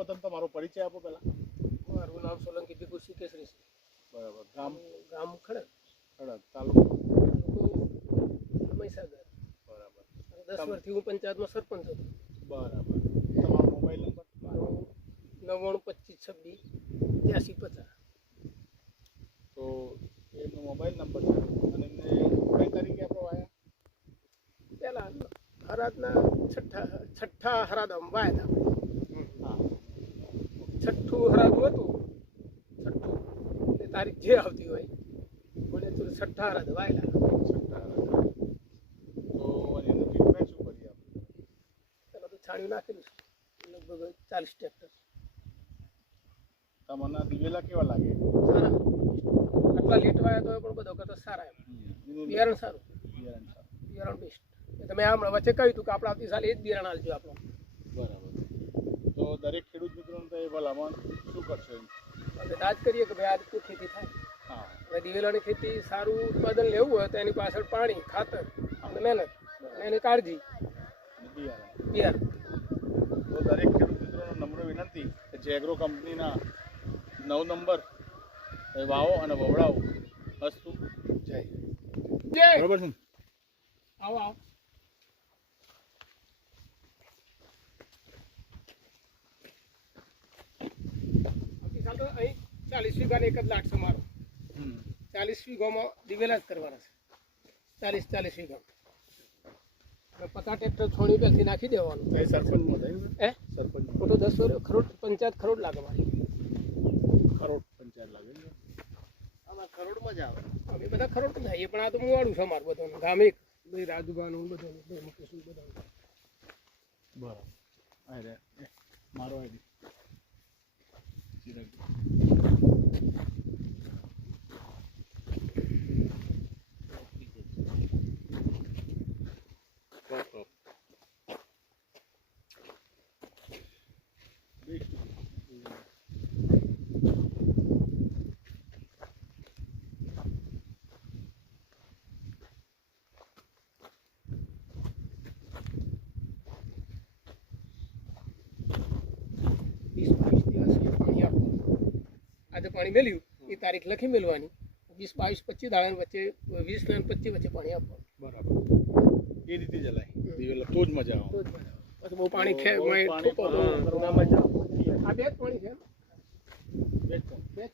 સૌપ્રથમ તમારો પરિચય આપો પહેલા. મારું નામ સોલંકી ભીખુસિંહ કેસરી છે. બરાબર. ગામ ગામ ખડક, ખડક, તાલુકો મહીસાગર. બરાબર. 10 વર્ષથી હું પંચાયતમાં સરપંચ હતો. બરાબર. તમારો મોબાઈલ નંબર? મારો 992526 8350. તો એમનો મોબાઈલ નંબર છે અને એમને કઈ તારીખે આપણે વાયા? પહેલા હરાદના છઠ્ઠા હરાદમ વાયા હતા. હા. છઠ્ઠું હરાદું હતું. છઠ્ઠું એ તારીખ જે આવતી હોય મને તો છઠ્ઠા હરાદ વાયેલા. તો એનું ટ્રીટમેન્ટ શું કરી આપણે? પહેલાં તો છાણિયું નાખેલું છે લગભગ 40 ટ્રેક્ટર. તમને દિવેલા કેવા લાગે? સારા આટલા લીટ વાયા તો પણ બધો કરતા સારા એમ. બિયારણ સારું, બિયારણ બેસ્ટ. તમે હમણાં વચ્ચે કહ્યું હતું કે આપણે આવતી સાલે એ જ બિયારણ આલજો આપણો. બરાબર. તો દરેક ખેડૂત મિત્રોને તો એ ભલામણ શું કરશો એમ? એટલે આજ કરીએ કે ભાઈ આ રીતની ખેતી થાય. હા. હવે દિવેલાની ખેતી સારું ઉત્પાદન લેવું હોય તો એની પાછળ પાણી, ખાતર અને મહેનત અને એની કાળજી, બિયારણ. તો દરેક ખેડૂત મિત્રોને નમ્ર વિનંતી કે જેગ્રો કંપનીના 9 નંબર વાવો અને વવડાવો. અસ્તુ. જય બરોબર છે ને? આવો આવો. આવતીકાલ તો અહીં 40 વીઘાને એક જ લાટ છે મારો. 40 વીઘામાં દિવેલા જ કરવાના છે. 40 વીઘા 50 ટ્રેક્ટર છોડી પહેલથી નાખી દેવાનું. એ સરપંચમાં થાય ને? હે સરપંચ મોટો 10 વર્ષ ખરોડ પંચાયત ખરોડ લાગે મારી. કરોડ પંચાયત લાગે ને? આમાં કરોડમાં જ આવે. હવે બધા ખરોડ પણ થાય પણ આ તો મુવાડું છે અમારું બધાનું ગામ એક ભાઈ રાજુબાનું બધું મુકેશનું બધું. બરાબર. અરે મારો આઈડી ચિરાગ. આજે પાણી મેલ્યું એ તારીખ લખી મેળવાની. 20, 22, 25 દાડા વચ્ચે 20 અને 25 વચ્ચે પાણી આપવાનું. બરાબર. એ રીતે જલાય દિવેલા તો જ મજા આવે. તો જ બરાબર. પછી બહુ પાણી પાણી ઠોકો તો ના મજા આવે. આ બે જ પાણી છે. બે જ.